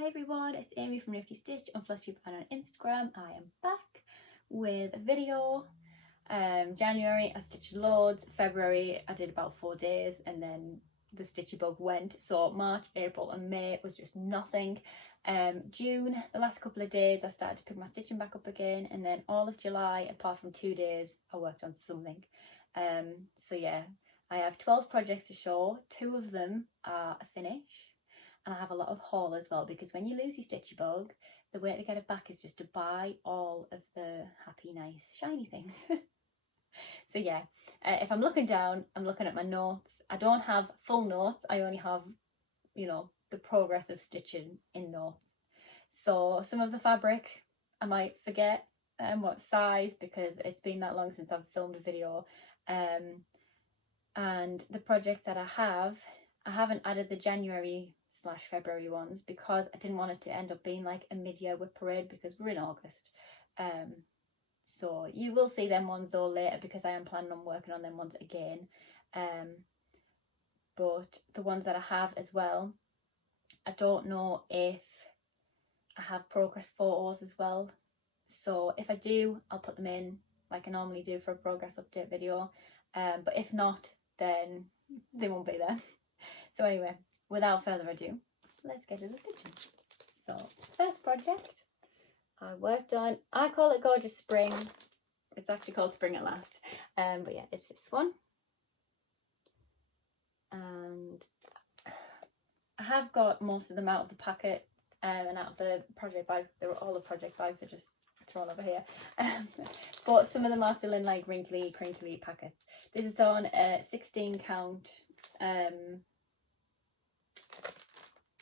Hi everyone, it's Amy from Nifty Stitch on Flosstube and on Instagram. I am back with a video. January I stitched loads, February I did about 4 days, and then the stitchy bug went. So March, April and May was just nothing. June, the last couple of days I started to pick my stitching back up again, and then all of July, apart from 2 days, I worked on something. So yeah, I have 12 projects to show. 2 of them are a finish. And I have a lot of haul as well, because when you lose your stitchy bug, the way to get it back is just to buy all of the happy, nice, shiny things. So yeah, if I'm looking down, I'm looking at my notes. I don't have full notes. I only have, you know, the progress of stitching in notes. So some of the fabric I might forget what size, because it's been that long since I've filmed a video. And the projects that I haven't added the January/February ones, because I didn't want it to end up being like a mid-year whip parade, because we're in August. So you will see them ones though later, because I am planning on working on them ones again. But the ones that I have as well, I don't know if I have progress photos as well. So if I do, I'll put them in like I normally do for a progress update video. But if not, then they won't be there. So anyway, without further ado, let's get to the stitching. So first project I worked on, I call it Gorgeous Spring. It's actually called Spring at Last. But yeah, it's this one. And I have got most of them out of the packet and out of the project bags. All the project bags are just thrown over here. But some of them are still in like wrinkly, crinkly packets. This is on a 16 count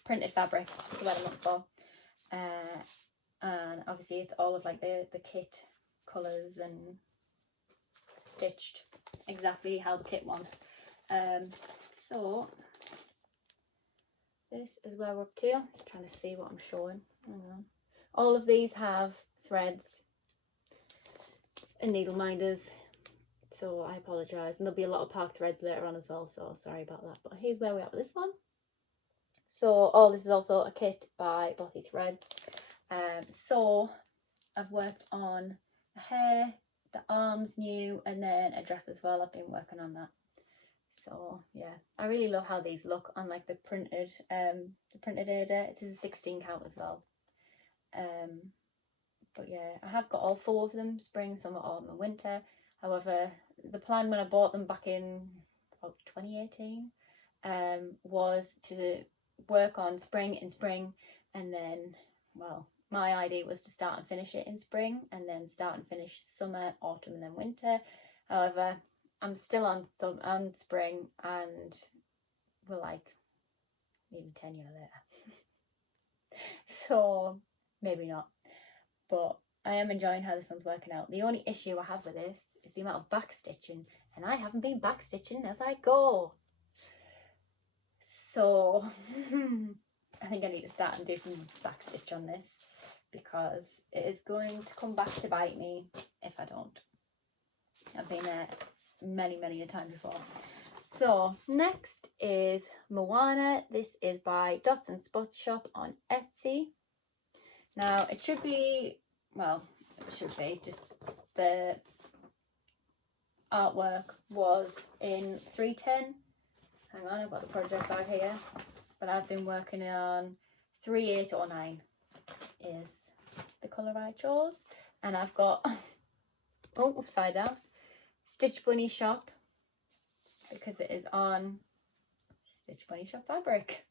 printed fabric, that's what I'm looking for. And obviously it's all of like the kit colours and stitched exactly how the kit wants. So this is where we're up to. Just trying to see what I'm showing. Hang on. All of these have threads and needle minders, so I apologise, and there'll be a lot of park threads later on as well, so sorry about that. But here's where we are with this one. So this is also a kit by Bossy Threads. So I've worked on the hair, the arms new, and then a dress as well. I've been working on that. So yeah, I really love how these look on like the printed Ada. This is a 16 count as well. But yeah, I have got all 4 of them, spring, summer, autumn and winter. However, the plan when I bought them back in about 2018 was to work on spring in spring, and then, well, my idea was to start and finish it in spring, and then start and finish summer, autumn and then winter. However, I'm still on spring, and we're like maybe 10 years later. So maybe not, but I am enjoying how this one's working out. The only issue I have with this is the amount of back stitching, and I haven't been back stitching as I go. So I think I need to start and do some back stitch on this, because it is going to come back to bite me if I don't. I've been there many a time before. So next is Moana. This is by Dots and Spots Shop on Etsy. Now it should be, well, it should be just the artwork was in 310. Hang on, I've got the project bag here, but I've been working on 3809 is the colour I chose. And I've got, oh, upside down, Stitch Bunny Shop, because it is on Stitch Bunny Shop fabric.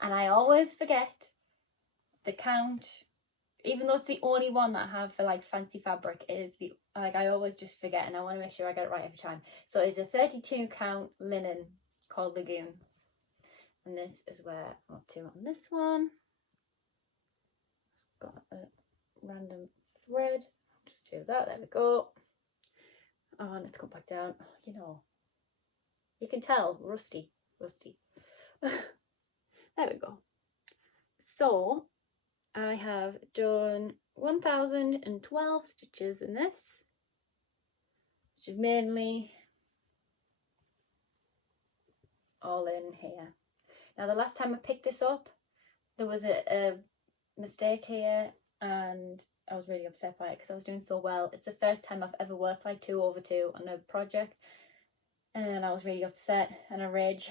And I always forget the count, even though it's the only one that I have for like fancy fabric, is the, like, I always just forget, and I want to make sure I get it right every time. So it's a 32 count linen called Lagoon, and this is where I'm up to on this one. Got a random thread, just do that, there we go. Oh, let's go back down. You know, you can tell, rusty. There we go. So I have done 1012 stitches in this, which is mainly all in here. Now the last time I picked this up, there was a mistake here, and I was really upset by it because I was doing so well. It's the first time I've ever worked like 2 over 2 on a project, and I was really upset, and I rage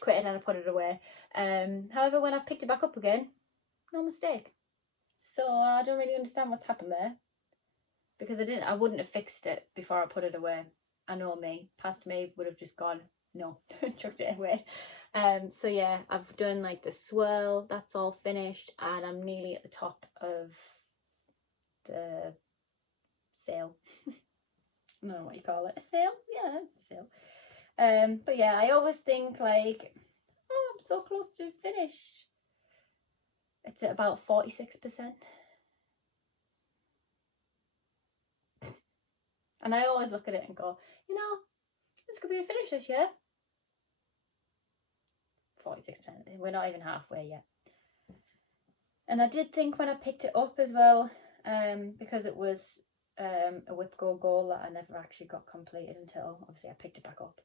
quit and I put it away. However, when I've picked it back up again, no mistake. So I don't really understand what's happened there, because I wouldn't have fixed it before I put it away. I know me, past me would have just gone, no, chucked it away. So yeah, I've done like the swirl, that's all finished, and I'm nearly at the top of the sail. I don't know what you call it, a sail? Yeah, it's a sail. But yeah, I always think like, oh, I'm so close to finish. It's at about 46%. And I always look at it and go, you know, this could be a finish this year. 46%. We're not even halfway yet. And I did think when I picked it up as well, because it was a whip go goal that I never actually got completed until obviously I picked it back up.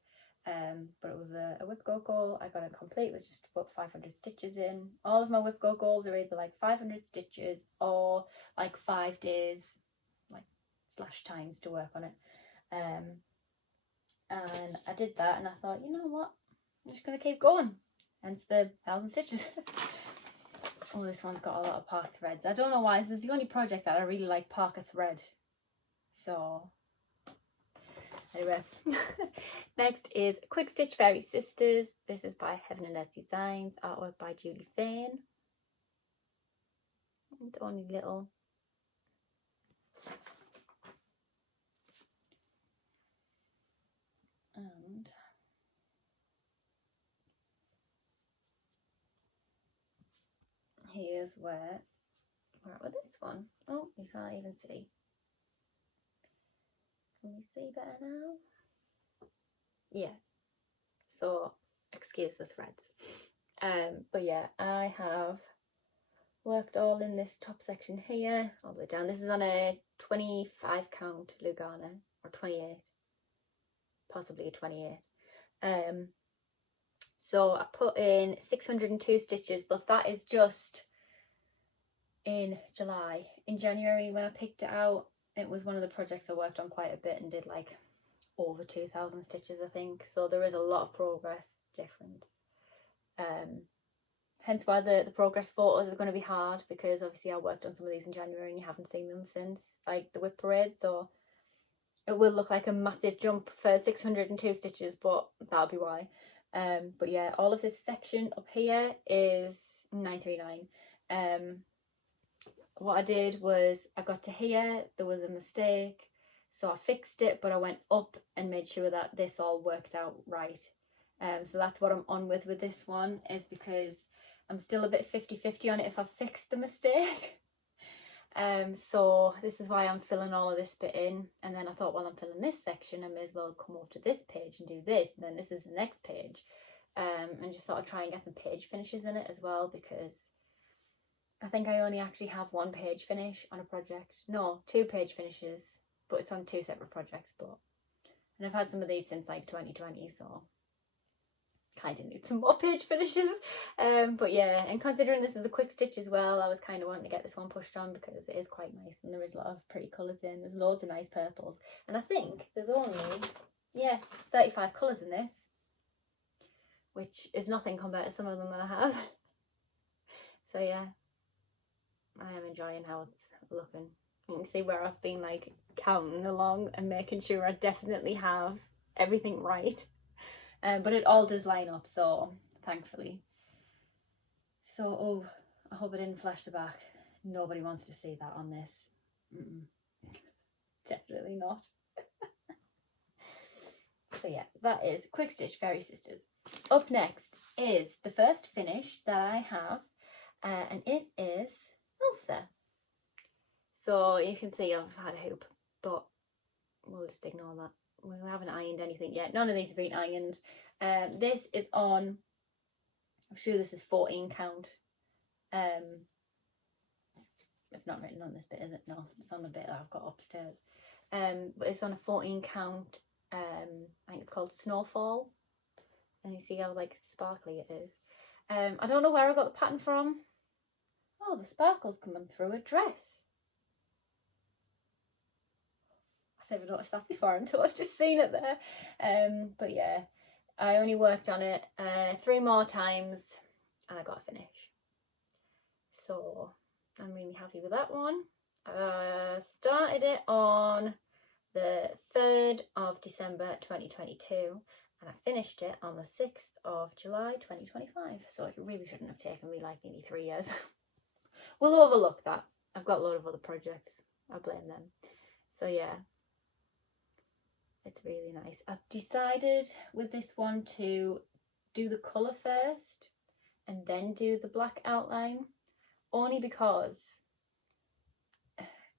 But it was a whip go goal. I got it complete with just about 500 stitches in. All of my whip go goals are either like 500 stitches or like 5 days, like slash times to work on it. And I did that, and I thought, you know what, I'm just gonna keep going. Hence the 1,000 stitches. Oh, this one's got a lot of park threads. I don't know why. This is the only project that I really like park a thread. So anyway, next is Quick Stitch Fairy Sisters. This is by Heaven and Earth Designs, artwork by Julie Fane. And only little. And here's where we're at with this one. Oh, you can't even see. Can we see better now? Yeah. So excuse the threads. But yeah, I have worked all in this top section here, all the way down. This is on a 25 count Lugana, or 28, possibly a 28. So I put in 602 stitches, but that is just in July. In January, when I picked it out, it was one of the projects I worked on quite a bit and did like over 2,000 stitches, I think. So there is a lot of progress difference. Hence why the progress photos are going to be hard, because obviously I worked on some of these in January and you haven't seen them since like the whip parade, so it will look like a massive jump for 602 stitches, but that'll be why. But yeah, all of this section up here is 939. What I did was I got to here, there was a mistake, so I fixed it, but I went up and made sure that this all worked out right. So that's what I'm on with this one, is because I'm still a bit 50-50 on it if I fixed the mistake. So this is why I'm filling all of this bit in, and then I thought, while I'm filling this section, I may as well come over to this page and do this, and then this is the next page, and just sort of try and get some page finishes in it as well, because I think I only actually have 1 page finish on a project. No, 2 page finishes, but it's on 2 separate projects. And I've had some of these since like 2020, so kind of need some more page finishes. But yeah, and considering this is a quick stitch as well, I was kind of wanting to get this one pushed on because it is quite nice and there is a lot of pretty colours in. There's loads of nice purples, and I think there's only 35 colours in this, which is nothing compared to some of them that I have. So yeah, I am enjoying how it's looking. You can see where I've been like counting along and making sure I definitely have everything right. But it all does line up, so thankfully. So, oh, I hope I didn't flash the back. Nobody wants to see that on this. Definitely not. So yeah, that is Quick Stitch Fairy Sisters. Up next is the first finish that I have, and it is Elsa. So you can see I've had a hoop, but we'll just ignore that. We haven't ironed anything yet. None of these have been ironed. This is on, I'm sure this is 14 count. It's not written on this bit, is it? No, it's on the bit that I've got upstairs. But it's on a 14 count. I think it's called Snowfall. And you see how like sparkly it is. I don't know where I got the pattern from. Oh, the sparkle's coming through a dress. I never noticed that before until I've just seen it there. But yeah, I only worked on it 3 more times and I got a finish. So I'm really happy with that one. Started it on the 3rd of December 2022 and I finished it on the 6th of July 2025. So it really shouldn't have taken me like nearly 3 years. We'll overlook that. I've got a lot of other projects. I blame them. So yeah, it's really nice. I've decided with this one to do the colour first and then do the black outline, only because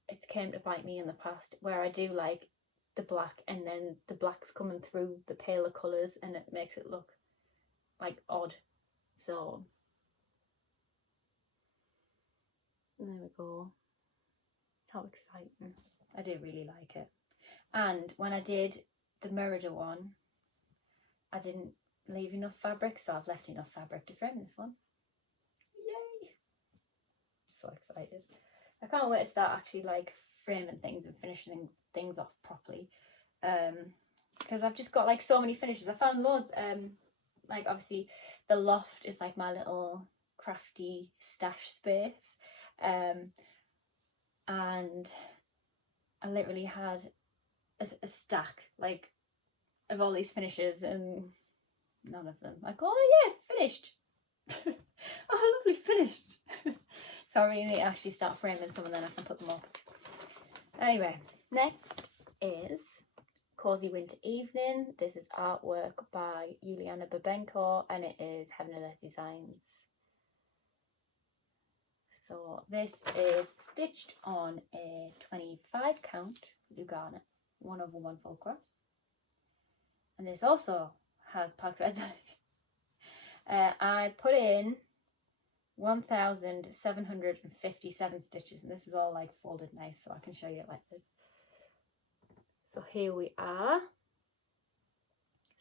it's came to bite me in the past where I do like the black and then the black's coming through the paler colours and it makes it look like odd. So there we go. How exciting. I do really like it. And when I did the Merida one, I didn't leave enough fabric, so I've left enough fabric to frame this one. Yay! So excited. I can't wait to start actually like framing things and finishing things off properly. Because I've just got like so many finishes. I found loads. Like obviously the loft is like my little crafty stash space. And I literally had a stack like of all these finishes and none of them like, oh yeah, finished. Oh, lovely, finished. So I really need to actually start framing some and then I can put them up. Anyway, next is Cozy Winter Evening. This is artwork by Juliana Babenko and it is Heaven and Earth Designs. So this is stitched on a 25 count Lugana 1/1 full cross. And this also has pack threads on it. I put in 1,757 stitches and this is all like folded nice so I can show you it like this. So here we are.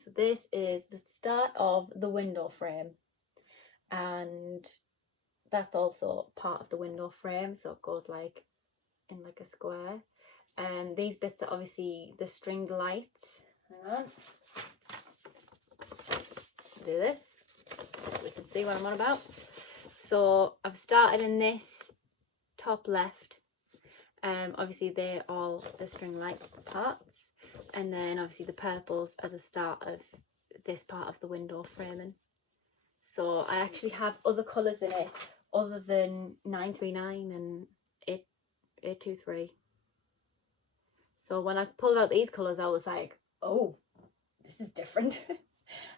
So this is the start of the window frame and that's also part of the window frame, so it goes like in like a square. And these bits are obviously the stringed lights. Hang on. Do this so we can see what I'm on about. So I've started in this top left. Obviously they're all the string light parts, and then obviously the purples are the start of this part of the window framing. So I actually have other colours in it other than 939 and 823. So when I pulled out these colours I was like, oh, this is different.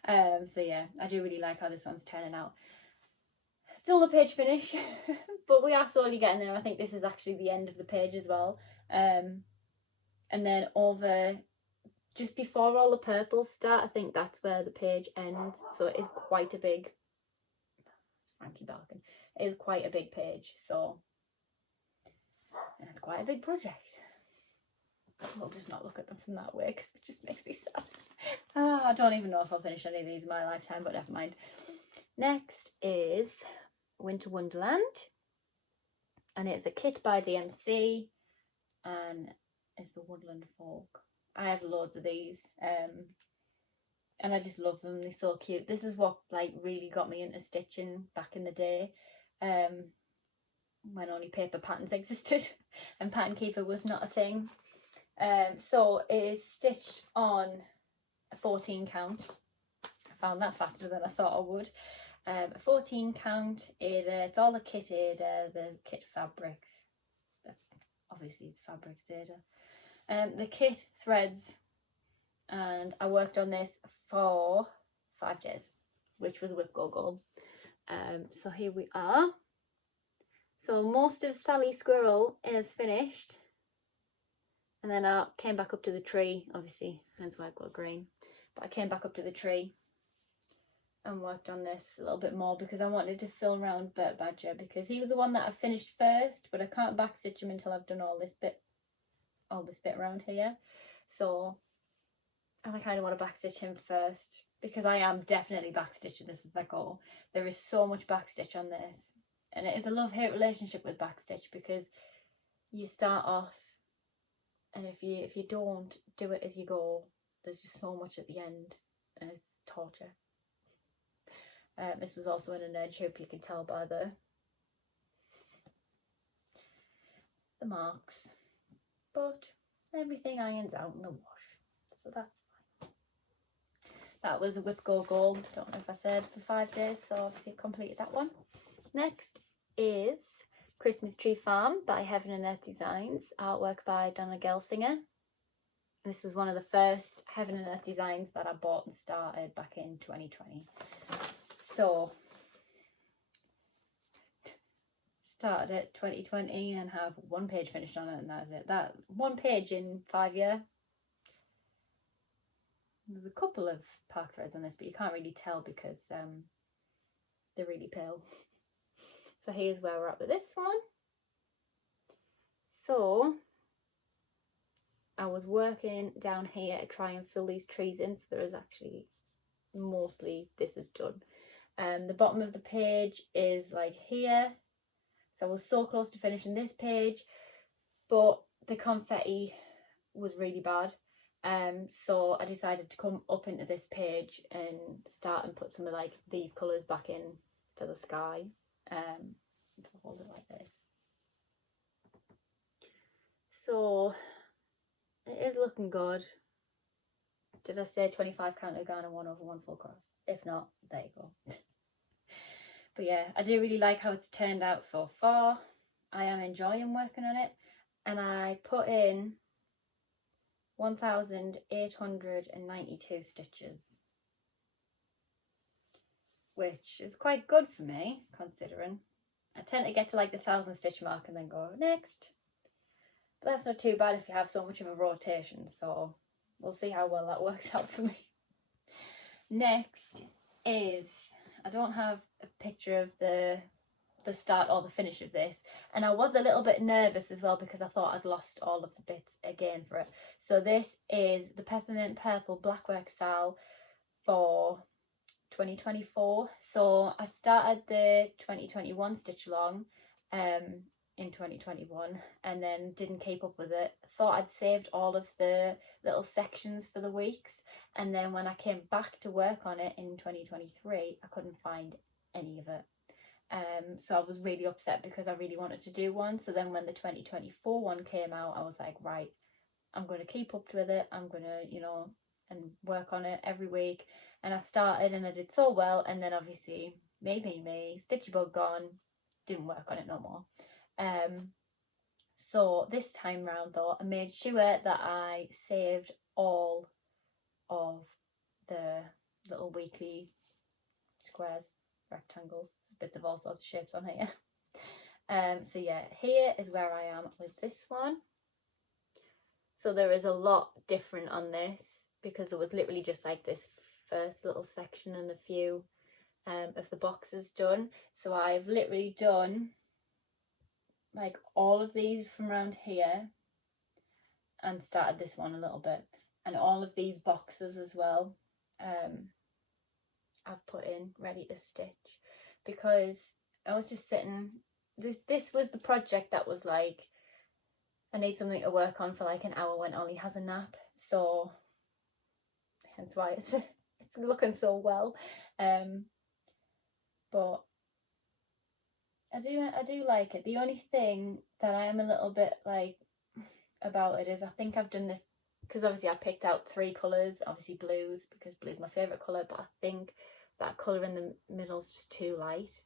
So yeah, I do really like how this one's turning out. Still no page finish, but we are slowly getting there. I think this is actually the end of the page as well. And then over just before all the purples start, I think that's where the page ends. So it is quite a big, it's Frankie Balkan, it is quite a big page. So and it's quite a big project. We'll just not look at them from that way because it just makes me sad. I don't even know if I'll finish any of these in my lifetime, but never mind. Next is Winter Wonderland, and it's a kit by DMC and it's the Woodland Folk. I have loads of these and I just love them. They're so cute. This is what like really got me into stitching back in the day, when only paper patterns existed and Pattern Keeper was not a thing. So it is stitched on a 14 count. I found that faster than I thought I would. A 14 count, it's all the kitted, the kit fabric, obviously it's fabric Zeta. The kit threads, and I worked on this for 5 days, which was Whip Go Goal. So here we are. So most of Sally Squirrel is finished. And then I came back up to the tree, obviously, hence why I've got green. But I came back up to the tree and worked on this a little bit more because I wanted to fill around Bert Badger because he was the one that I finished first, but I can't backstitch him until I've done all this bit around here. So I kind of want to backstitch him first because I am definitely backstitching this as I go. There is so much backstitch on this. And it is a love-hate relationship with backstitch, because you start off, and if you don't do it as you go, there's just so much at the end, and it's torture. This was also in an edge, hope you can tell by the marks, but everything irons out in the wash, so that's fine. That was a Whip Go Gold, don't know if I said, for 5 days, so obviously completed that one. Next is Christmas Tree Farm by Heaven and Earth Designs, artwork by Donna Gelsinger. This was one of the first Heaven and Earth designs that I bought and started back in 2020. So, started it 2020 and have 1 page finished on it, and that's it. That 1 page in 5 years. There's a couple of park threads on this, but you can't really tell because they're really pale. So here's where we're at with this one. So I was working down here to try and fill these trees in, so there is actually mostly this is done. The bottom of the page is like here, so I was so close to finishing this page, but the confetti was really bad. So I decided to come up into this page and start and put some of like these colours back in for the sky. If I hold it like this. So it is looking good. Did I say 25 counter garner 1/1 full cross? If not, there you go. But yeah, I do really like how it's turned out so far. I am enjoying working on it, and I put in 1,892 stitches, which is quite good for me, considering I tend to get to like the 1,000 stitch mark and then go next. But that's not too bad if you have so much of a rotation, so we'll see how well that works out for me. Next is, I don't have a picture of the start or the finish of this, and I was a little bit nervous as well because I thought I'd lost all of the bits again for it. So this is the Peppermint Purple Blackwork Sal for 2024. So I started the 2021 stitch along in 2021 and then didn't keep up with it. Thought I'd saved all of the little sections for the weeks, and then when I came back to work on it in 2023 I couldn't find any of it. So I was really upset because I really wanted to do one. So then when the 2024 one came out, I was like, right, I'm going to keep up with it. I'm going to, you know, and work on it every week. And I started and I did so well. And then obviously, me, Stitchy Bug gone, didn't work on it no more. So this time round though, I made sure that I saved all of the little weekly squares, rectangles, bits of all sorts of shapes on here. So yeah, here is where I am with this one. So there is a lot different on this because there was literally just like this first little section and a few of the boxes done. So I've literally done like all of these from around here and started this one a little bit, and all of these boxes as well I've put in ready to stitch, because I was just sitting, this was the project that was like, I need something to work on for like an hour when Ollie has a nap, so hence why it's looking so well. But I do like it. The only thing that I am a little bit like about it is I think I've done this because obviously I picked out 3 colours, obviously blues because blue's my favourite colour, but I think that colour in the middle is just too light.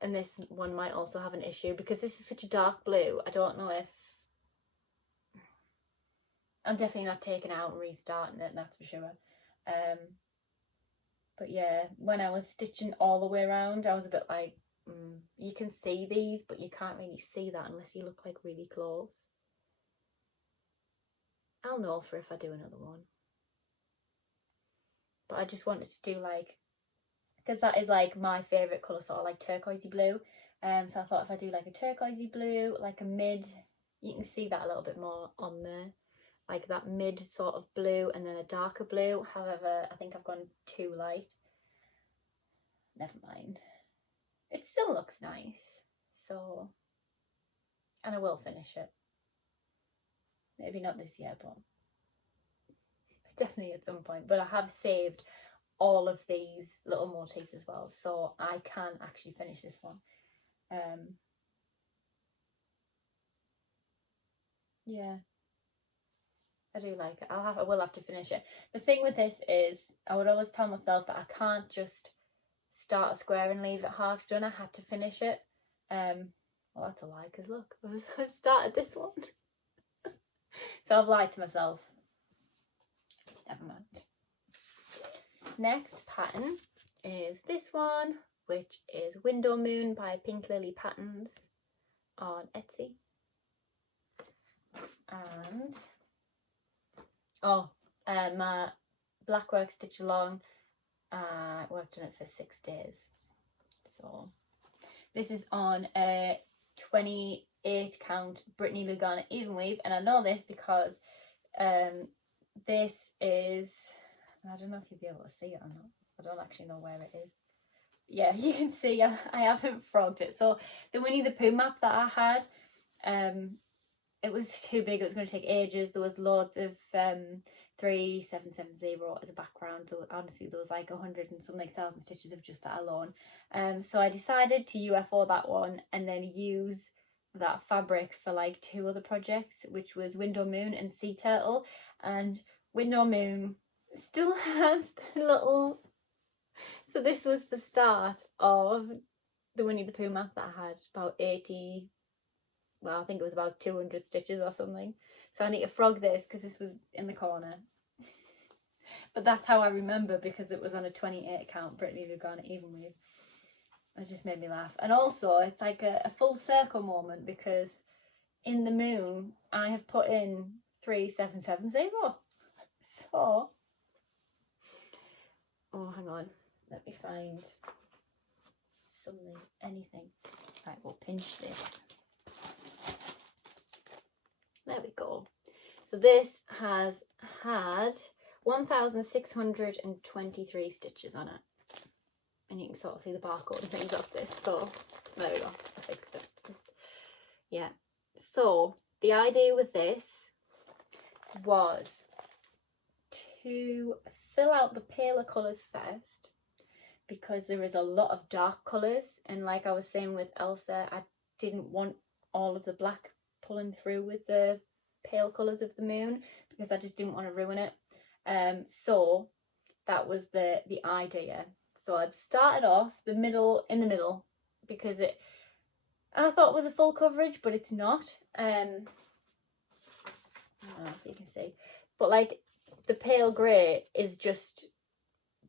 And this one might also have an issue because this is such a dark blue. I don't know if, I'm definitely not taking it out and restarting it, that's for sure. But yeah, when I was stitching all the way around, I was a bit like, you can see these, but you can't really see that unless you look like really close. I'll know for if I do another one. But I just wanted to do like, because that is like my favourite colour, sort of like turquoisey blue. So I thought if I do like a turquoisey blue, like a mid, you can see that a little bit more on there, like that mid sort of blue and then a darker blue. However, I think I've gone too light. Never mind. it still looks nice. So, and I will finish it. Maybe not this year, but definitely at some point. But I have saved all of these little motifs as well, so I can actually finish this one. Yeah, I do like it. I will have to finish it. The thing with this is, I would always tell myself that I can't just start a square and leave it half done. I had to finish it. Well, that's a lie, because look, I've started this one. So I've lied to myself. Never mind. Next pattern is this one, which is Window Moon by Pink Lily Patterns on Etsy. And my black work stitch along, I worked on it for 6 days. So this is on a 28 count Brittany Lugana even weave, and I know this because this is, I don't know if you'll be able to see it or not. I don't actually know where it is. Yeah, you can see I haven't frogged it. So the Winnie the Pooh map that I had, it was too big. It was going to take ages. There was loads of 3770 as a background. Honestly, there was like 100 and something thousand stitches of just that alone. So I decided to UFO that one and then use that fabric for like 2 other projects, which was Window Moon and Sea Turtle. And Window Moon still has the little, so this was the start of the Winnie the Pooh map that I had, about 80, well, I think it was about 200 stitches or something. So I need to frog this because this was in the corner. But that's how I remember, because it was on a 28 count Brittany Lugana even weave. It just made me laugh. And also it's like a full circle moment, because in the moon I have put in 3770. So, oh, hang on, let me find something, anything. Right, we'll pinch this. There we go. So this has had 1,623 stitches on it. And you can sort of see the barcode and things off this. So there we go, I fixed it. Yeah. So the idea with this was to fill out the paler colours first, because there is a lot of dark colours, and like I was saying with Elsa, I didn't want all of the black pulling through with the pale colours of the moon, because I just didn't want to ruin it. So that was the idea. So I'd started off in the middle, because I thought it was a full coverage, but it's not. I don't know if you can see, but like the pale grey is just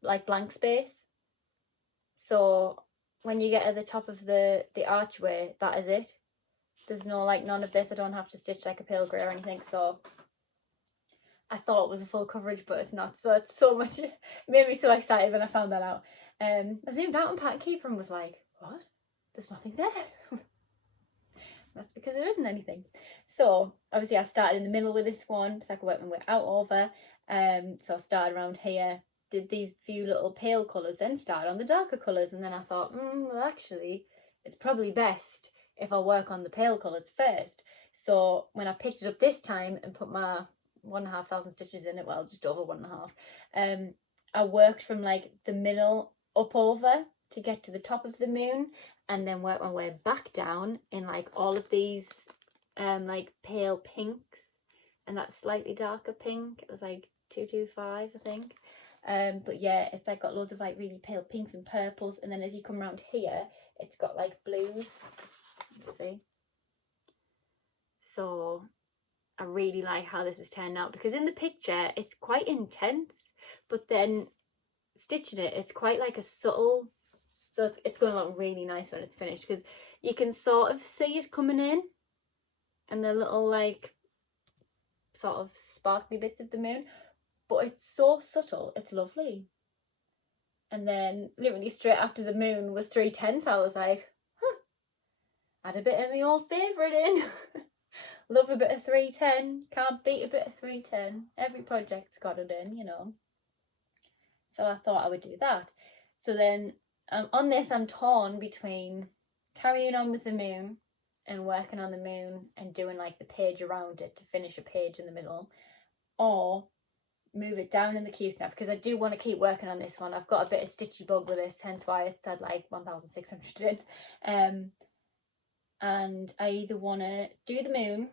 like blank space. So when you get at the top of the archway, that is it. There's no, like, none of this. I don't have to stitch like a pale grey or anything. So I thought it was a full coverage, but it's not. So it's so much, it made me so excited when I found that out. I zoomed out on Pattern Keeper and was like, what? There's nothing there. That's because there isn't anything. So obviously I started in the middle with this one, so I could work my way out over. So I started around here, did these few little pale colours, then started on the darker colours, and then I thought, well, actually it's probably best if I work on the pale colours first. So when I picked it up this time and put my 1,500 stitches in it, well, just over 1.5, I worked from like the middle up over to get to the top of the moon, and then worked my way back down in like all of these like pale pinks and that slightly darker pink. It was like 225, I think. But yeah, it's like got loads of like really pale pinks and purples, and then as you come around here, it's got like blues. You see? So I really like how this has turned out, because in the picture it's quite intense, but then stitching it, it's quite like a subtle, so it's going to look really nice when it's finished, because you can sort of see it coming in and the little like sort of sparkly bits of the moon, but it's so subtle, it's lovely. And then literally straight after the moon was 310, so I was like, add a bit of the old favourite in. Love a bit of 310, can't beat a bit of 310. Every project's got it in, you know. So I thought I would do that. So then on this I'm torn between carrying on with the moon and working on the moon and doing like the page around it to finish a page in the middle, or move it down in the Q snap, because I do want to keep working on this one. I've got a bit of stitchy bug with this, hence why it said like 1,600 in. And I either want to do the moon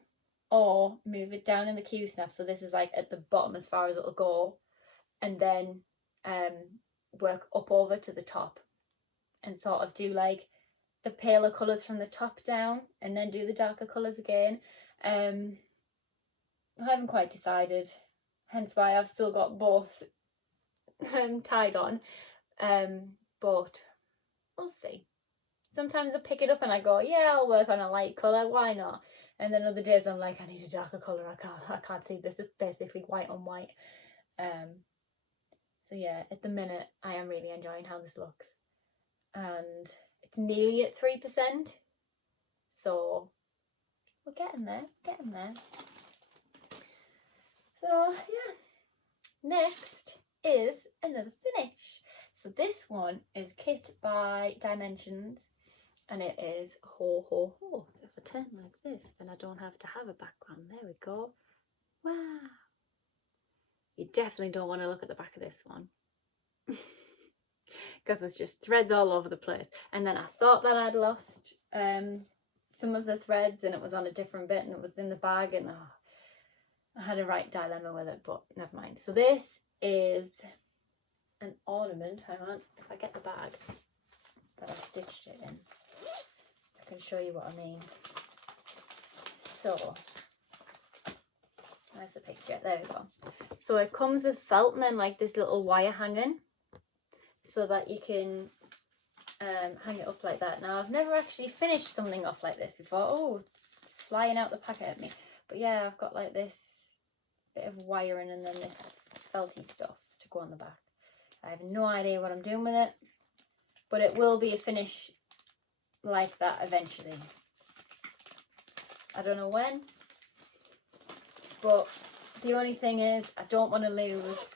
or move it down in the Q snap, so this is like at the bottom as far as it'll go, and then work up over to the top and sort of do like the paler colours from the top down and then do the darker colours again. I haven't quite decided, hence why I've still got both tied on, but we'll see. Sometimes I pick it up and I go, yeah, I'll work on a light colour, why not? And then other days I'm like, I need a darker colour, I can't see this, it's basically white on white. So yeah, at the minute I am really enjoying how this looks, and it's nearly at 3%, so we're getting there. So yeah, next is another finish. So this one is Kit by Dimensions, and it is Ho Ho Ho. So if I turn like this, then I don't have to have a background. There we go. Wow. You definitely don't want to look at the back of this one, because there's just threads all over the place. And then I thought that I'd lost some of the threads, and it was on a different bit, and it was in the bag, and I had a right dilemma with it, but never mind. So this is an ornament. Hang on, if I get the bag that I stitched it in, I can show you what I mean. So where's the picture? There we go. So it comes with felt and then like this little wire hanging, so that you can hang it up like that. Now I've never actually finished something off like this before. Oh, it's flying out the packet at me. But yeah, I've got like this bit of wiring and then this felty stuff to go on the back. I have no idea what I'm doing with it, but it will be a finish like that eventually. I don't know when, but the only thing is I don't want to lose,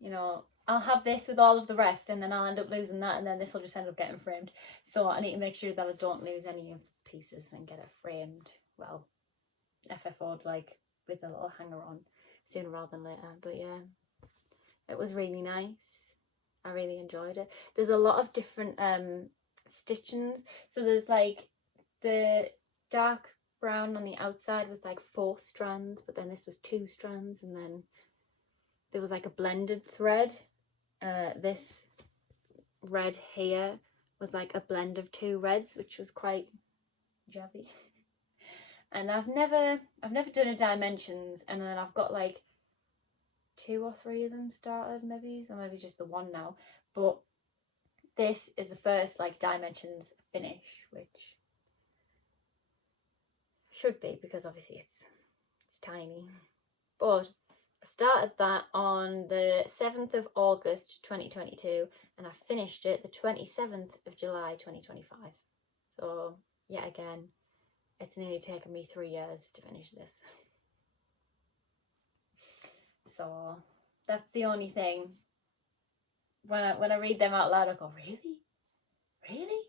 you know, I'll have this with all of the rest and then I'll end up losing that, and then this will just end up getting framed. So I need to make sure that I don't lose any of the pieces and get it framed, well, FFO'd like with a little hanger on sooner rather than later. But yeah, it was really nice. I really enjoyed it. There's a lot of different stitchings. So there's like the dark brown on the outside was like 4 strands, but then this was 2 strands, and then there was like a blended thread. This red here was like a blend of 2 reds, which was quite jazzy. And I've never done a dimensions, and then I've got like 2 or 3 of them started, maybe, or maybe just the one now. But this is the first like dimensions finish, which should be, because obviously it's tiny. But I started that on the 7th of August 2022, and I finished it the 27th of July 2025. So yet again, it's nearly taken me 3 years to finish this. So that's the only thing. When I read them out loud, I go, really? Really?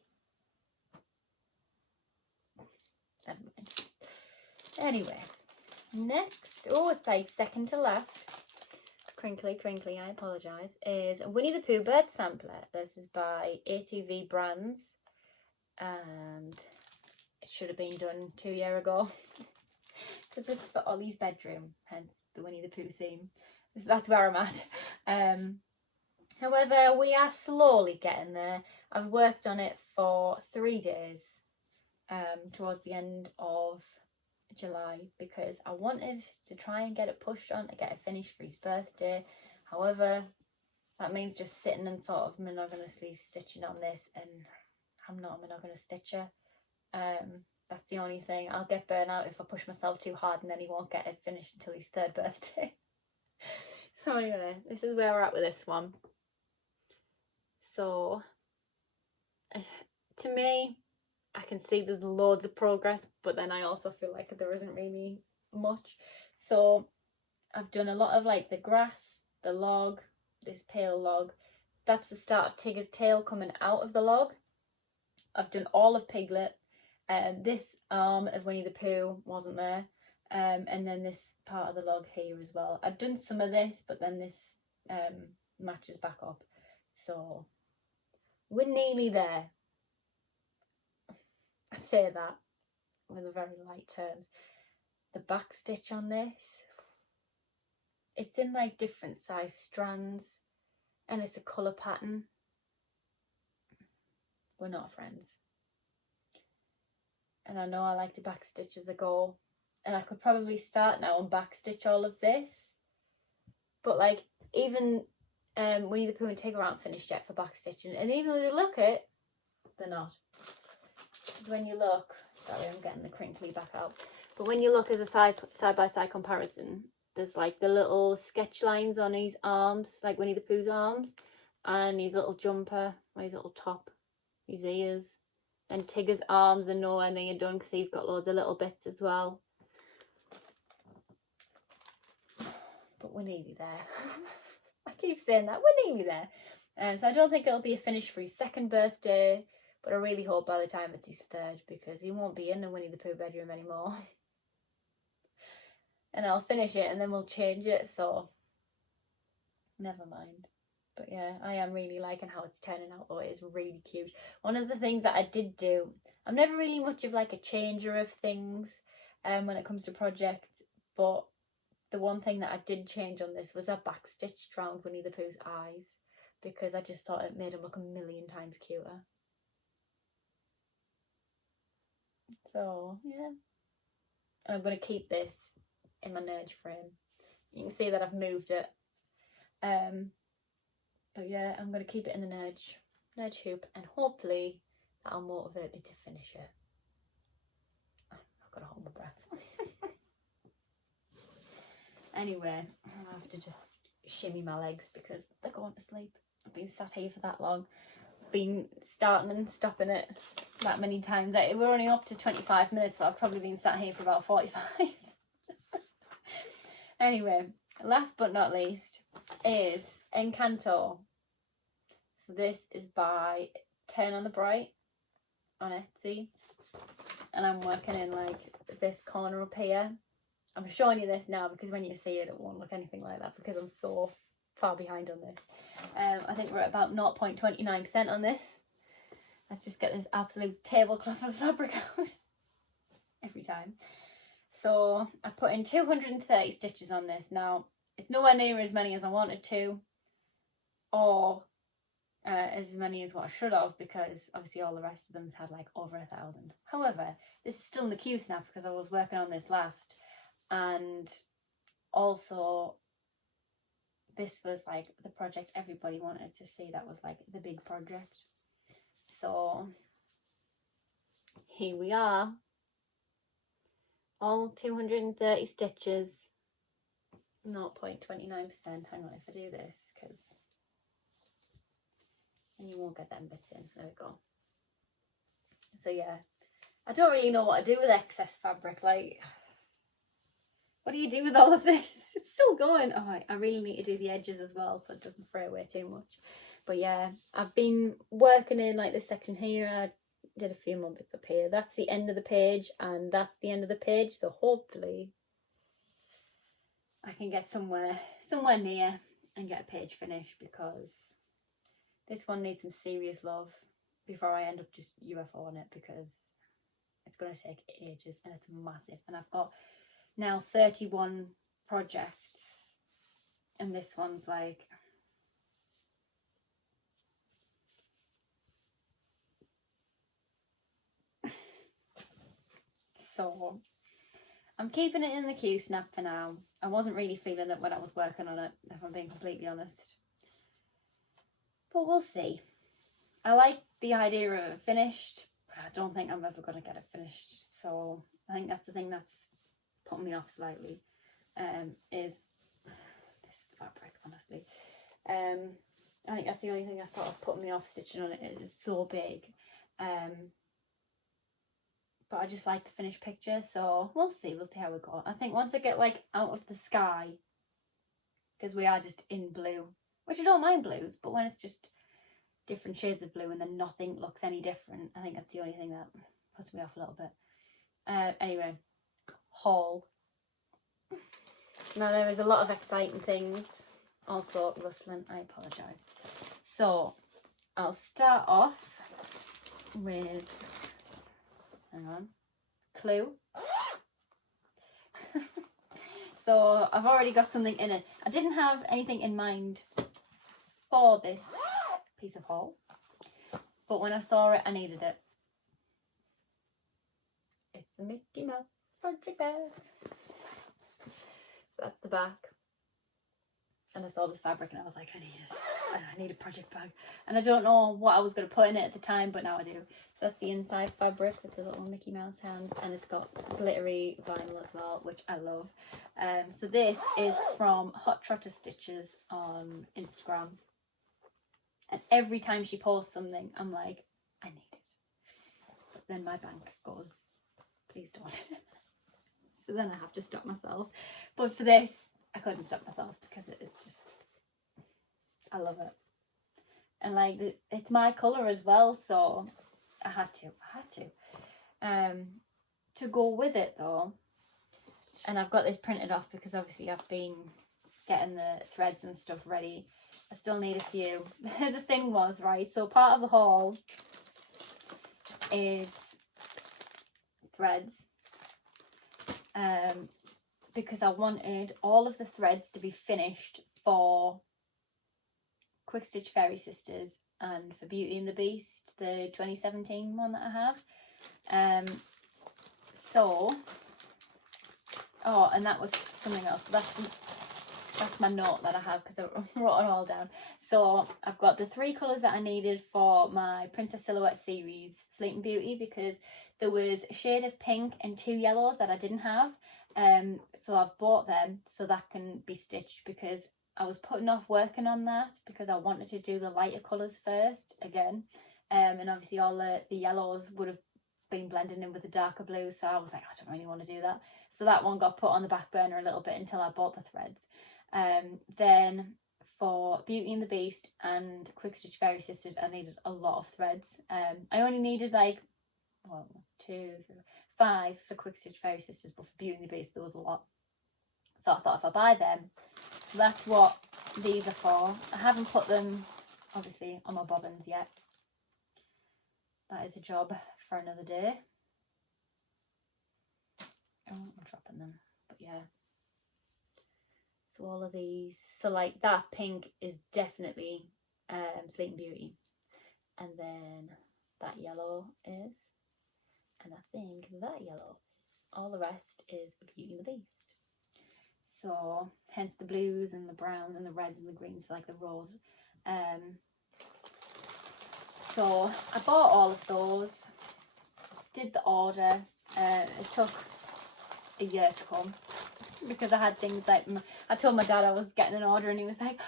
Never mind. Anyway, next, oh, it's like second to last, crinkly, I apologise, is Winnie the Pooh Bird Sampler. This is by ATV Brands, and it should have been done 2 years ago, because it's for Ollie's bedroom, hence the Winnie the Pooh theme. So that's where I'm at. However, we are slowly getting there. I've worked on it for 3 days towards the end of July, because I wanted to try and get it pushed on to get it finished for his birthday. However, that means just sitting and sort of monogamously stitching on this, and I'm not a monogamous stitcher. That's the only thing. I'll get burnt out if I push myself too hard, and then he won't get it finished until his 3rd birthday. So anyway, this is where we're at with this one. So to me, I can see there's loads of progress, but then I also feel like there isn't really much. So I've done a lot of like the grass, the log, this pale log, that's the start of Tigger's tail coming out of the log. I've done all of Piglet. This arm of Winnie the Pooh wasn't there. And then this part of the log here as well. I've done some of this, but then this matches back up. So we're nearly there. I say that with a very light terms. The back stitch on this, it's in like different size strands and it's a colour pattern. We're not friends. And I know I like to back stitch as I go. And I could probably start now and back stitch all of this. But like even Winnie the Pooh and Tigger aren't finished yet for back stitching. And even when you look at, they're not. When you look, sorry, I'm getting the crinkly back out. But when you look as a side-by-side comparison, there's like the little sketch lines on his arms, like Winnie the Pooh's arms, and his little jumper, or his little top, his ears. And Tigger's arms are nowhere near done because he's got loads of little bits as well. But we're nearly there. I keep saying that, we're nearly there. So I don't think it'll be a finish for his second birthday, but I really hope by the time it's his third, because he won't be in the Winnie the Pooh bedroom anymore. And I'll finish it and then we'll change it, so never mind. But yeah, I am really liking how it's turning out though. It is really cute. One of the things that I did do, I'm never really much of like a changer of things when it comes to projects, but the one thing that I did change on this was I backstitched around Winnie the Pooh's eyes, because I just thought it made him look a million times cuter. So yeah, and I'm going to keep this in my nudge frame. You can see that I've moved it. But yeah, I'm going to keep it in the nudge hoop, and hopefully that'll motivate me to finish it. I've got to hold my breath. Anyway, I have to just shimmy my legs because they're going to sleep. I've been sat here for that long. I've been starting and stopping it that many times. We're only up to 25 minutes, but I've probably been sat here for about 45. Anyway, last but not least is Encanto. So this is by Turn on the Bright on Etsy, and I'm working in like this corner up here. I'm showing you this now because when you see it, it won't look anything like that because I'm so far behind on this. I think we're at about 0.29% on this. Let's just get this absolute tablecloth of fabric out every time. So I put in 230 stitches on this. Now, it's nowhere near as many as I wanted to, or as many as what I should have, because obviously all the rest of them had like over 1,000. However, this is still in the Q snap because I was working on this last, and also this was like the project everybody wanted to see. That was like the big project. So here we are, all 230 stitches, 0.29%. Hang on, if I do this, because and you won't get them bits in. There we go. So yeah, I don't really know what to do with excess fabric. Like, what do you do with all of this? It's still going. Oh, I really need to do the edges as well so it doesn't fray away too much. But yeah, I've been working in like this section here. I did a few more bits up here. That's the end of the page, and that's the end of the page. So hopefully I can get somewhere near and get a page finished, because this one needs some serious love before I end up just UFOing it, because it's going to take ages and it's massive. And I've got now 31 projects, and this one's like, so I'm keeping it in the Q snap for now. I wasn't really feeling it when I was working on it, if I'm being completely honest. But we'll see. I like the idea of it finished, but I don't think I'm ever going to get it finished. So I think that's the thing that's putting me off slightly, is this fabric, honestly. I think that's the only thing I thought of putting me off stitching on it. It's so big. But I just like the finished picture, so we'll see how we go. I think once I get like out of the sky, because we are just in blue, which I don't mind blues, but when it's just different shades of blue and then nothing looks any different. I think that's the only thing that puts me off a little bit. Anyway, haul. Now there is a lot of exciting things. Also rustling, I apologise. So I'll start off with, hang on, Clue. So I've already got something in it. I didn't have anything in mind for this piece of haul, but when I saw it, I needed it. It's a Mickey Mouse project bag. So that's the back. And I saw this fabric and I was like, I need it. I need a project bag. And I don't know what I was going to put in it at the time, but now I do. So that's the inside fabric with the little Mickey Mouse hand. And it's got glittery vinyl as well, which I love. So this is from Trotter Stitches on Instagram. And every time she posts something, I'm like, I need it. But then my bank goes, please don't. So then I have to stop myself. But for this, I couldn't stop myself because it is just, I love it. And like, it's my colour as well, so I had to. To go with it though, and I've got this printed off because obviously I've been getting the threads and stuff ready. I still need a few. The thing was, right, so part of the haul is threads. Because I wanted all of the threads to be finished for Quick Stitch Fairy Sisters and for Beauty and the Beast, the 2017 one that I have. Oh, and that was something else. That's my note that I have because I wrote it all down. So I've got the 3 colours that I needed for my Princess Silhouette series, Sleeping Beauty, because there was a shade of pink and 2 yellows that I didn't have. So I've bought them so that can be stitched because I was putting off working on that because I wanted to do the lighter colours first again. And obviously all the yellows would have been blending in with the darker blues, so I was like, I don't really want to do that. So that one got put on the back burner a little bit until I bought the threads. Then for Beauty and the Beast and Quick Stitch Fairy Sisters, I needed a lot of threads. I only needed like 2, 3, 5 for Quick Stitch Fairy Sisters, but for Beauty and the Beast there was a lot. So I thought if I buy them, so that's what these are for. I haven't put them obviously on my bobbins yet. That is a job for another day. Oh, I'm dropping them, but yeah. So all of these, so like that pink is definitely Sleeping Beauty, and then that yellow is, and I think that yellow is, all the rest is Beauty and the Beast. So hence the blues and the browns and the reds and the greens for like the rose. So I bought all of those, did the order. It took a year to come because I had things like, I told my dad I was getting an order and he was like,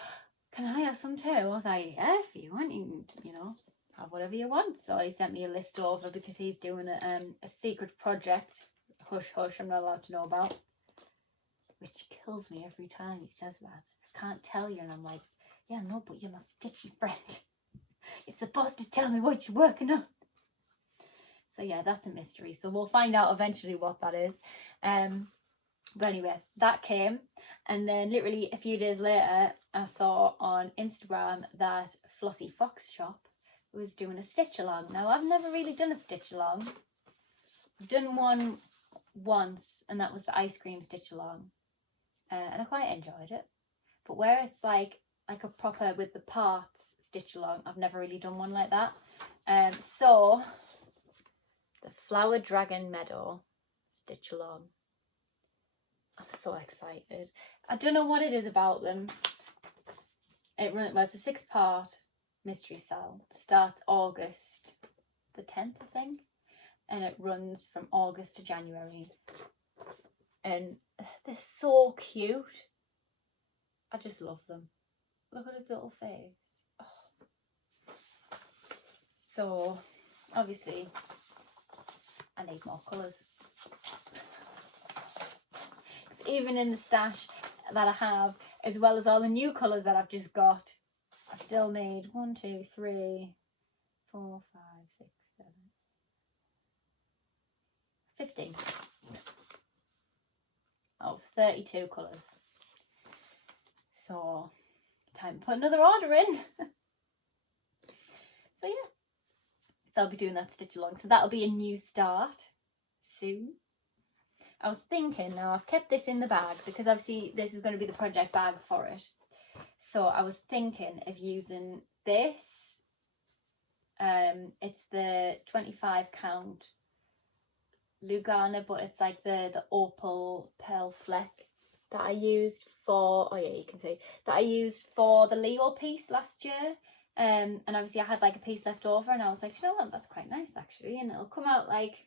can I have some too? I was like, yeah, if you want, you know, have whatever you want. So he sent me a list over because he's doing a secret project, hush hush, I'm not allowed to know about, which kills me every time he says that. I can't tell you, and I'm like, yeah, no, but you're my stitchy friend. You're supposed to tell me what you're working on. So yeah, that's a mystery. So we'll find out eventually what that is. But anyway, that came, and then literally a few days later, I saw on Instagram that Flossy Fox Shop was doing a stitch along. Now, I've never really done a stitch along. I've done one once, and that was the ice cream stitch along, and I quite enjoyed it. But where it's like a proper with the parts stitch along, I've never really done one like that. So the Flower Dragon Meadow stitch along. I'm so excited. I don't know what it is about them. Well, it's a 6-part mystery cell. It starts August the 10th, I think, and it runs from August to January. And they're so cute. I just love them. Look at his little face. Oh. So, obviously, I need more colours. Even in the stash that I have, as well as all the new colours that I've just got, I still need 1, 2, 3, 4, 5, 6, 7, 15 of 32 colours. So time to put another order in. So yeah, so I'll be doing that stitch along. So that'll be a new start soon. I was thinking, now I've kept this in the bag because obviously this is going to be the project bag for it. So I was thinking of using this. It's the 25 count Lugana, but it's like the opal pearl fleck that I used for, oh yeah, you can see, that I used for the Leo piece last year. And obviously I had like a piece left over and I was like, you know what, that's quite nice actually. And it'll come out like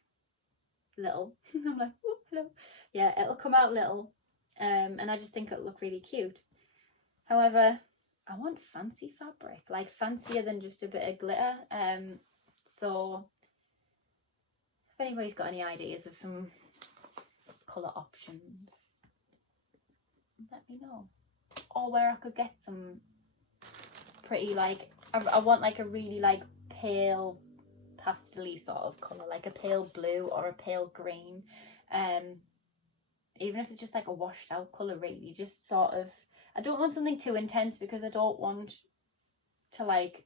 little. I'm like, oh, hello. Yeah, it'll come out little. And I just think it'll look really cute. However, I want fancy fabric, like fancier than just a bit of glitter. So if anybody's got any ideas of some colour options, let me know. Or where I could get some pretty, like, I want like a really like pale pastel-y sort of colour, like a pale blue or a pale green. Even if it's just like a washed out colour, really, just sort of, I don't want something too intense because I don't want to like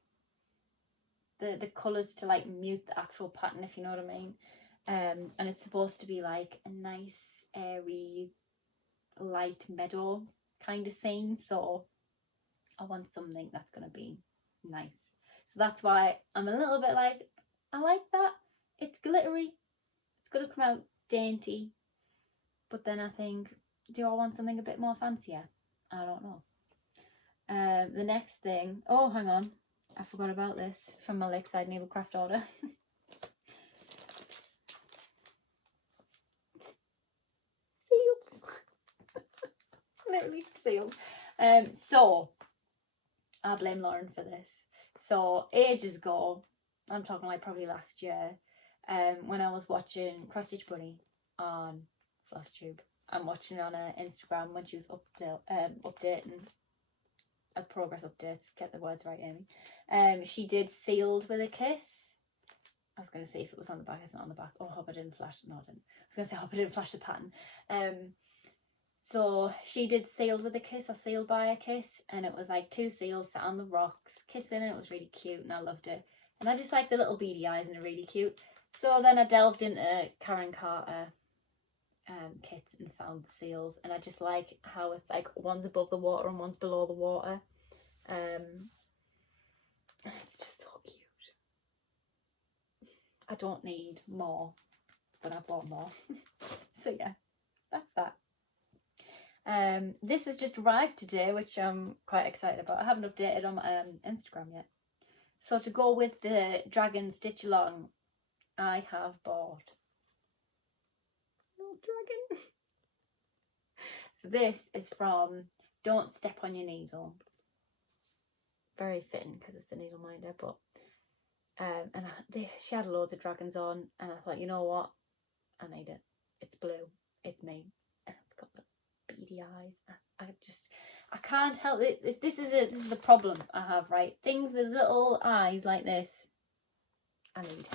the colours to like mute the actual pattern, if you know what I mean. And it's supposed to be like a nice airy light meadow kind of scene, so I want something that's going to be nice. So that's why I'm a little bit like, I like that, it's glittery, it's going to come out dainty, but then I think, do I want something a bit more fancier? I don't know. The next thing, oh hang on, I forgot about this from my Lakeside Needlecraft order. Seals. Literally seals. So I blame Lauren for this. So ages ago, I'm talking like probably last year, when I was watching Cross Stitch Bunny on Flosstube, I'm watching on her Instagram when she was updating progress updates, get the words right, Amy. She did Sealed with a Kiss. I was going to see if it was on the back. It's not on the back. Oh, I hope I didn't flash. No, I didn't. I was going to say, I hope I didn't flash the pattern. So she did Sealed with a Kiss or Sealed by a Kiss, and it was like 2 seals sat on the rocks kissing, and it was really cute and I loved it. And I just like the little beady eyes, and they're really cute. So then I delved into Karen Carter kits and found seals, and I just like how it's like one's above the water and one's below the water. It's just so cute. I don't need more, but I bought more. So yeah, that's that. This has just arrived today, which I'm quite excited about. I haven't updated on my Instagram yet. So to go with the dragon stitch along, I have bought little dragon. So this is from Don't Step on Your Needle. Very fitting because it's the needle minder, but she had loads of dragons on, and I thought, you know what, I need it. It's blue, it's me, and it's got the beady eyes. I can't help it. This is the problem I have, right? Things with little eyes like this, I need.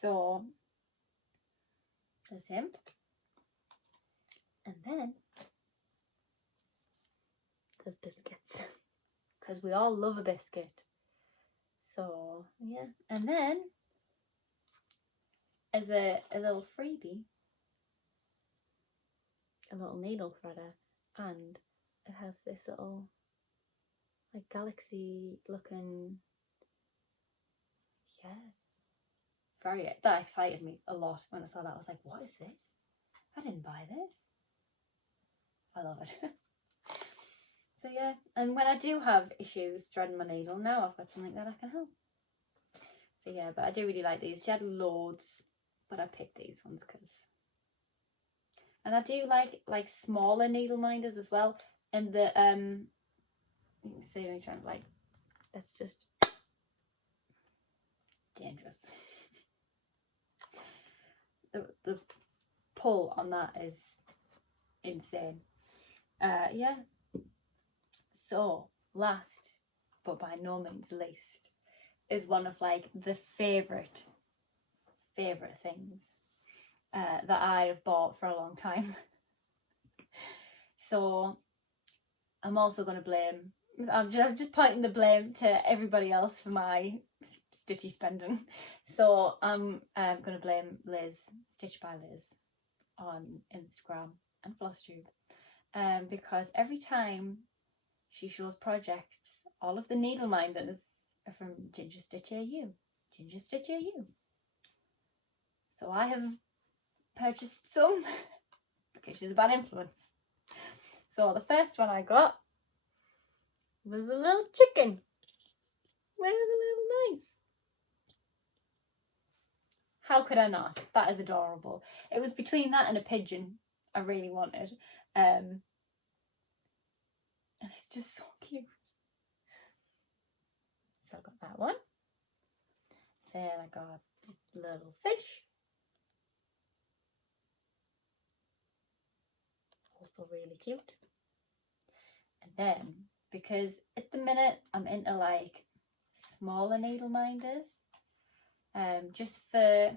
So there's him, and then there's biscuits, because we all love a biscuit. So yeah, and then as a little freebie, a little needle threader, and it has this little like galaxy looking, yeah, that excited me a lot when I saw that. I was like, what is this? I didn't buy this. I love it. So yeah, and when I do have issues threading my needle, now I've got something that I can help. So yeah, but I do really like these. She had loads, but I picked these ones because, and I do like smaller needle minders as well. And the you can see me trying to like, that's just dangerous. The pull on that is insane. Yeah. So last but by no means least, is one of like the favourite things that I have bought for a long time. So I'm also going to blame, I'm just pointing the blame to everybody else for my stitchy spending. So I'm going to blame Liz, Stitch by Liz, on Instagram and Flosstube, because every time she shows projects, all of the needle minders are from Ginger Stitch AU. Ginger Stitch AU. So I have purchased some because she's a bad influence. So the first one I got was a little chicken with a little knife. How could I not? That is adorable. It was between that and a pigeon I really wanted. And it's just so cute. So I got that one. Then I got this little fish. Also really cute. And then, because at the minute I'm into like smaller needle minders, just for, I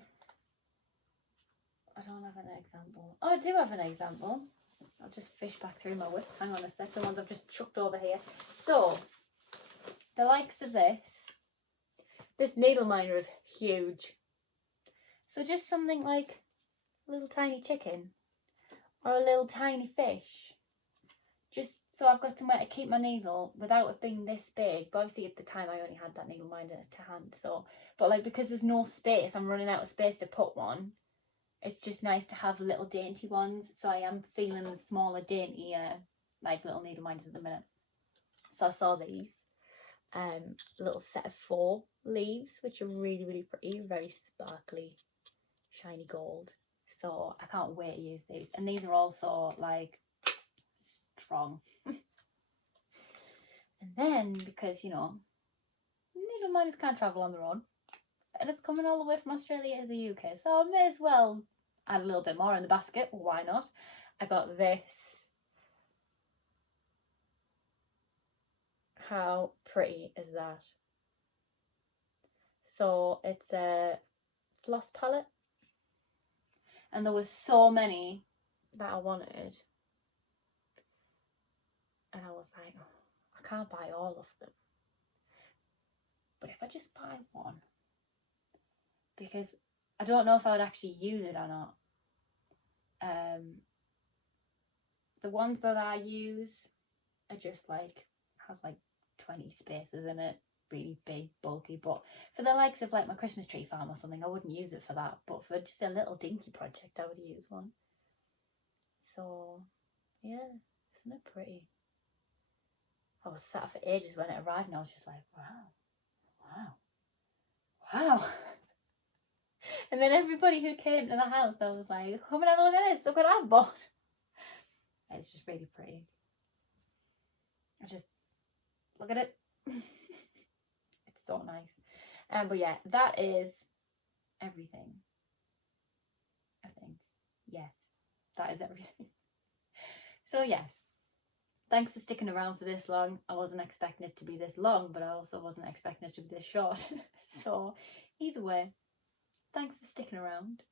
don't have an example. Oh, I do have an example. I'll just fish back through my whips. Hang on a sec, the ones I've just chucked over here. So, the likes of this needle minder is huge. So just something like a little tiny chicken or a little tiny fish. Just so I've got somewhere to keep my needle without it being this big. But obviously at the time I only had that needle minder to hand. So, but like because there's no space, I'm running out of space to put one. It's just nice to have little dainty ones. So I am feeling the smaller, daintier, like little needle minders at the minute. So I saw these. Little set of 4 leaves, which are really, really pretty. Very sparkly, shiny gold. So I can't wait to use these. And these are also like strong. And then, because, you know, needle minders can't travel on their own. And it's coming all the way from Australia to the UK. So I may as well add a little bit more in the basket. Why not? I got this. How pretty is that? So it's a floss palette. And there was so many that I wanted. And I was like, oh, I can't buy all of them. But if I just buy one, because I don't know if I would actually use it or not. The ones that I use are just like, has like 20 spaces in it, really big, bulky. But for the likes of like my Christmas tree farm or something, I wouldn't use it for that. But for just a little dinky project, I would use one. So yeah, isn't it pretty? I was sat for ages when it arrived and I was just like, wow. And then everybody who came to the house, I was like, come and have a look at this, look what I bought. It's just really pretty. I just, look at it. It's so nice. But yeah, that is everything. I think. Yes, that is everything. So yes, thanks for sticking around for this long. I wasn't expecting it to be this long, but I also wasn't expecting it to be this short. So either way, thanks for sticking around.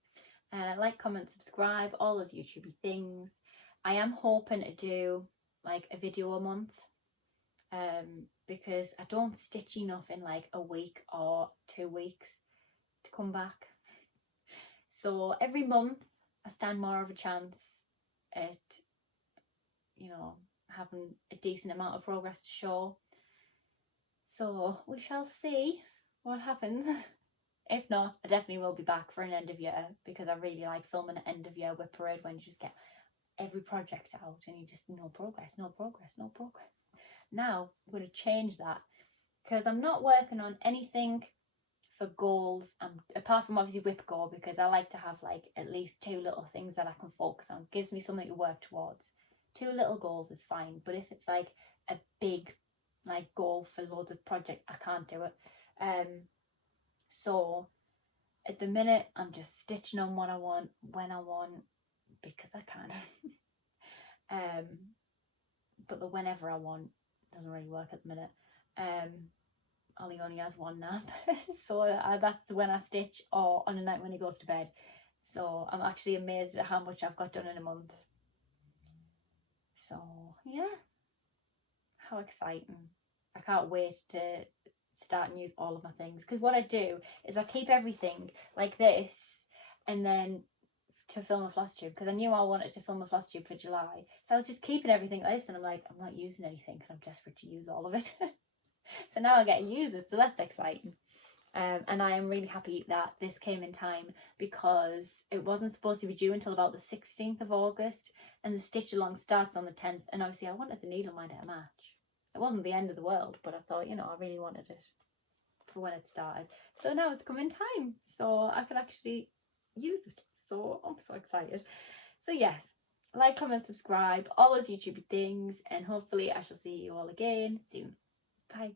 Like, comment, subscribe, all those YouTubey things. I am hoping to do like a video a month. Because I don't stitch enough in like a week or 2 weeks to come back. So every month I stand more of a chance at, you know, having a decent amount of progress to show. So we shall see what happens. If not, I definitely will be back for an end of year, because I really like filming an end of year whip parade when you just get every project out and you just no progress. Now I'm going to change that, because I'm not working on anything for goals, apart from obviously whip goal, because I like to have like at least 2 little things that I can focus on. It gives me something to work towards. 2 little goals is fine, but if it's like a big like goal for loads of projects, I can't do it. So at the minute I'm just stitching on what I want when I want, because I can. But the whenever I want doesn't really work at the minute. Ollie only has one nap, so that's when I stitch, or on a night when he goes to bed. So I'm actually amazed at how much I've got done in a month. So yeah, how exciting. I can't wait to start and use all of my things, because what I do is I keep everything like this, and then to film a Flosstube, because I knew I wanted to film a Flosstube for July, so I was just keeping everything like this, and I'm like, I'm not using anything and I'm desperate to use all of it. So now I get to use it, so that's exciting. And I am really happy that this came in time, because it wasn't supposed to be due until about the 16th of August, and the stitch along starts on the 10th, and obviously I wanted the needle minder to match. It wasn't the end of the world, but I thought, you know, I really wanted it for when it started. So now it's come in time, so I can actually use it. So I'm so excited. So yes, like, comment, subscribe, all those YouTube things, and hopefully I shall see you all again soon. Bye.